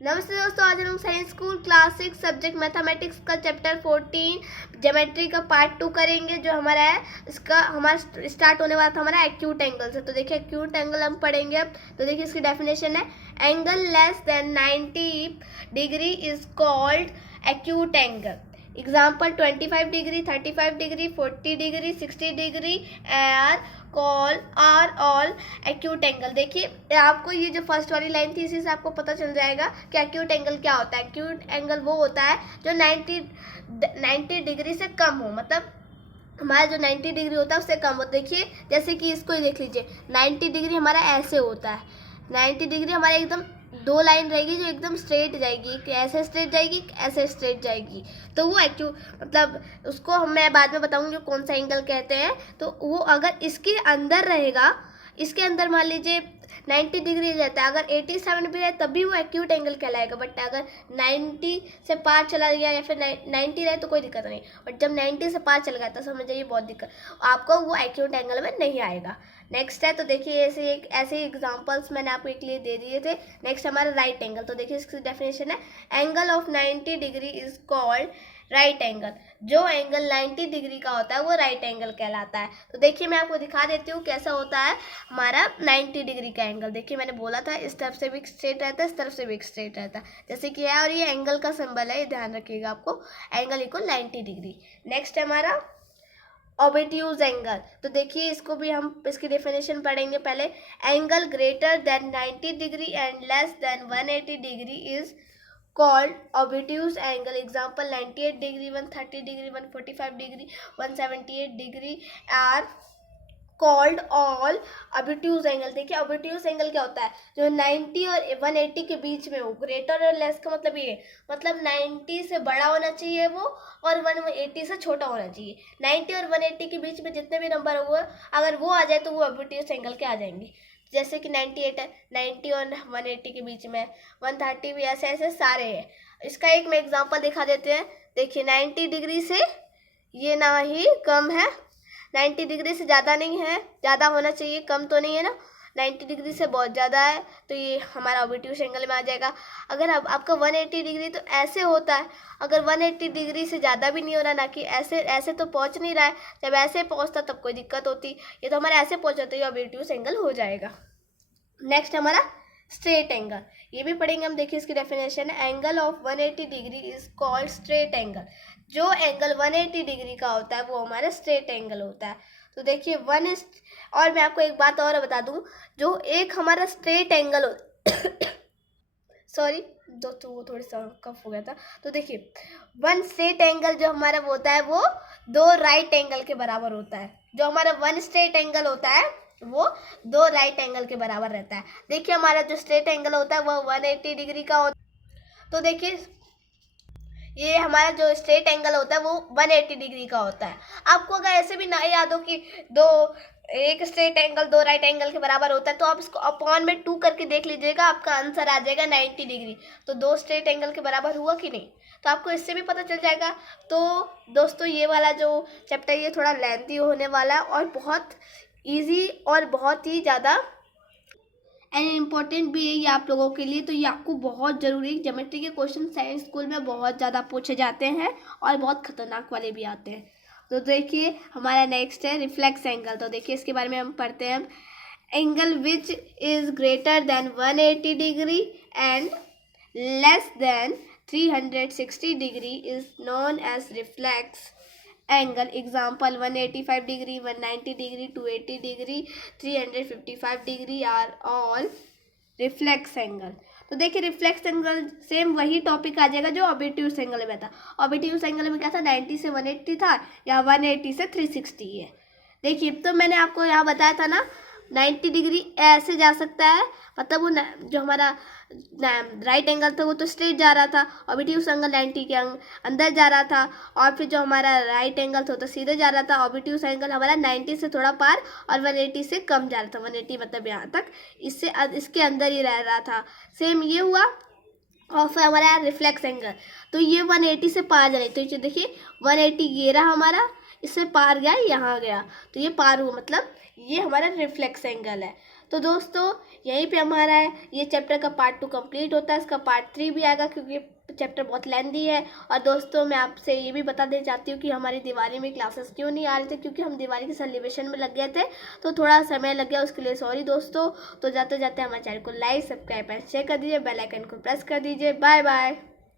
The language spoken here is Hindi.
नमस्ते दोस्तों, आज हम science school class 6 subject mathematics का चैप्टर 14 ज्योमेट्री का पार्ट 2 करेंगे। जो हमारा है इसका हमारा स्टार्ट होने वाला था हमारा एक्यूट एंगल से। तो देखिए एक्यूट एंगल हम पढ़ेंगे अब। तो देखिए इसकी डेफिनेशन है, angle less than 90 degree is called acute angle. Example 25 degree, 35 degree, 40 degree, 60 degree are all acute angle. देखिए आपको ये जो फर्स्ट वाली लाइन थी इसी से आपको पता चल जाएगा कि एक्यूट एंगल क्या होता है। एक्यूट एंगल वो होता है जो 90 डिग्री से कम हो, मतलब हमारा जो 90 डिग्री होता है उससे कम हो। देखिए जैसे कि इसको ही देख लीजिए, 90 डिग्री हमारा ऐसे होता है। 90 डिग्री हमारा एकदम दो लाइन रहेगी जो एकदम स्ट्रेट जाएगी, ऐसे स्ट्रेट जाएगी, ऐसे स्ट्रेट जाएगी। तो वो एक्यूट मतलब उसको मैं बाद में बताऊंगी कौन सा एंगल कहते हैं। तो वो अगर इसके अंदर रहेगा, इसके अंदर मान लीजिए 90 डिग्री रहता है, अगर 87 भी रहे तब भी वो एक्यूट एंगल कहलाएगा। बट अगर 90 से पार चला गया या फिर 90 रहे तो कोई दिक्कत नहीं, बट जब 90 से पार चल गया तो समझ जाइए बहुत दिक्कत, आपको वो एक्यूट एंगल में नहीं आएगा। नेक्स्ट है, तो देखिए ऐसे एग्जांपल्स मैंने आपको एक लिए दे दिए थे। नेक्स्ट हमारा राइट एंगल। तो देखिए इसकी डेफिनेशन है, angle of 90 degree is called right angle. जो एंगल 90 डिग्री का होता है वो राइट एंगल कहलाता है। तो देखिए मैं आपको दिखा देती हूँ कैसा होता है हमारा 90 डिग्री का एंगल। देखिए मैंने बोला था इस तरफ से भी स्ट्रेट रहता है, इस तरफ से भी स्ट्रेट रहता है, जैसे कि है। और ये एंगल का सिंबल है, ये ध्यान रखिएगा आपको, एंगल इक्वल 90 डिग्री। नेक्स्ट है हमारा ऑबिट्यूज एंगल। तो देखिए इसको भी हम इसकी डेफिनेशन पढ़ेंगे पहले। Angle greater than 90 degree and less then 180 degree is called obtuse angle. Example 98 degree, 130 degree, 145 degree, 178 degree are called all obtuse angle. देखिए obtuse angle क्या होता है, जो 90 और 180 के बीच में हो। ग्रेटर और लेस का मतलब ये, मतलब 90 से बड़ा होना चाहिए वो और 180 से छोटा होना चाहिए। 90 और 180 के बीच में जितने भी नंबर हुए अगर वो आ जाए तो वो obtuse angle के आ जाएंगे। जैसे कि 98 है, 90 और 180 के बीच में, 130 भी, ऐसे ऐसे सारे हैं। इसका एक मैं एग्जांपल दिखा देते हैं। देखिए 90 डिग्री से ये ना ही कम है, 90 डिग्री से ज़्यादा नहीं है, ज़्यादा होना चाहिए, कम तो नहीं है ना। 90 डिग्री से बहुत ज़्यादा है तो ये हमारा ऑबिट्यूज एंगल में आ जाएगा। अगर आपका 180 डिग्री तो ऐसे होता है, अगर 180 डिग्री से ज़्यादा भी नहीं हो रहा, ना कि ऐसे ऐसे तो पहुंच नहीं रहा है। जब ऐसे पहुंचता तब कोई दिक्कत होती, ये तो हमारे ऐसे पहुंचा तो ये ऑबिट्यूज एंगल हो जाएगा। नेक्स्ट हमारा स्ट्रेट एंगल, ये भी पढ़ेंगे हम। देखिए इसकी डेफिनेशन है, angle of 180 degree is called straight angle. जो एंगल 180 डिग्री का होता है वो हमारा स्ट्रेट एंगल होता है। तो देखिए और मैं आपको एक बात और बता दूं, जो एक हमारा स्ट्रेट एंगल सॉरी दोस्तों वो थोड़ी सा कफ हो गया था। तो देखिए वन स्ट्रेट एंगल जो हमारा वो होता है वो दो राइट एंगल के बराबर होता है। जो हमारा वन स्ट्रेट एंगल होता है वो दो राइट एंगल के बराबर रहता है। देखिए हमारा जो स्ट्रेट एंगल होता है वो 180 डिग्री का होता है। तो देखिए ये हमारा जो स्ट्रेट एंगल होता है वो 180 डिग्री का होता है। आपको अगर ऐसे भी ना याद हो कि एक स्ट्रेट एंगल दो राइट एंगल के बराबर होता है तो आप इसको अपॉन में 2 करके देख लीजिएगा, आपका आंसर आ जाएगा 90 डिग्री। तो दो स्ट्रेट एंगल के बराबर हुआ कि नहीं, तो आपको इससे भी पता चल जाएगा। तो दोस्तों ये वाला जो चैप्टर ये थोड़ा लेंथी होने वाला है और बहुत ईजी और बहुत ही ज़्यादा एंड इम्पोर्टेंट भी है ये आप लोगों के लिए। तो ये आपको बहुत ज़रूरी, ज्योमेट्री के क्वेश्चन साइंस स्कूल में बहुत ज़्यादा पूछे जाते हैं और बहुत खतरनाक वाले भी आते हैं। तो देखिए हमारा नेक्स्ट है रिफ्लेक्स एंगल। तो देखिए इसके बारे में हम पढ़ते हैं। Angle which is greater than 180 degree and less than 360 degree is known as reflex angle. Example 185 degree, 190 degree, 280 degree, 355 degree are all reflex angle. तो देखिए रिफ्लेक्स एंगल सेम वही टॉपिक आ जाएगा जो ऑबिट्यूज एंगल में था। ऑबिट्यूज एंगल में क्या था, 90 से 180 था, या 180 से 360 है। देखिए तो मैंने आपको यहाँ बताया था ना, 90 डिग्री ऐसे जा सकता है, मतलब वो जो हमारा राइट एंगल था वो तो स्ट्रेट जा रहा था, ऑबिट्यूज एंगल 90 के अंदर जा रहा था, और फिर जो हमारा राइट एंगल था तो सीधे जा रहा था। ऑबिट्यूज एंगल हमारा 90 से थोड़ा पार और 180 से कम जा रहा था, 180 मतलब यहाँ तक, इसके अंदर ही रह रहा था। सेम ये हुआ। और फिर हमारा रिफ्लेक्स एंगल, तो ये 180 से पार जा रही, तो ये देखिए 180 ये रहा हमारा, इससे पार गया, यहाँ गया, तो ये पार हुआ, मतलब ये हमारा रिफ्लेक्स एंगल है। तो दोस्तों यहीं पे हमारा है ये चैप्टर का पार्ट 2 कंप्लीट होता है। इसका पार्ट 3 भी आएगा क्योंकि चैप्टर बहुत लेंदी है। और दोस्तों मैं आपसे ये भी बता देना चाहती हूँ कि हमारी दिवाली में क्लासेस क्यों नहीं आ रहे थे, क्योंकि हम दिवाली के सेलिब्रेशन में लग गए थे, तो थोड़ा समय लग गया, उसके लिए सॉरी दोस्तों। तो जाते जाते हमारे चैनल को लाइक, सब्सक्राइब एंड शेयर कर दीजिए, बेल आइकन को प्रेस कर दीजिए। Bye bye.